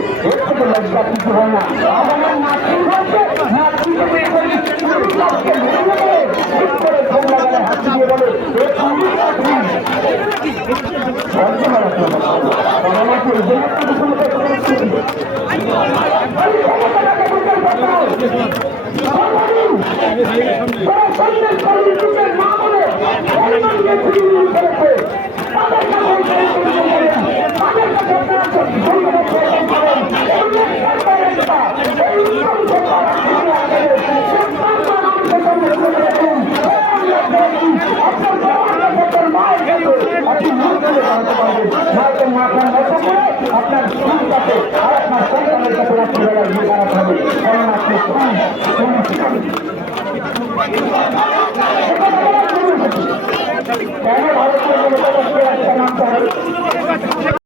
কিছু না আমার নাচি হচ্ছে নাচি থেকে বলি পুলিশকে মেরে দেবে ঠিক করে ফোন লাগালে হাত দিয়ে বলে এ পুলিশ নাচি বলতে পারো জানতে পারবেন নয়তো মাথা মতো করে আপনার স্কুলটাকে আর আপনার সন্তানের কাছে রাখতে বেলা গিয়ে দাঁড়াতে হবে। কারণ আপনি কেন ভারতীয় জনতা পার্টি মানতে হবে?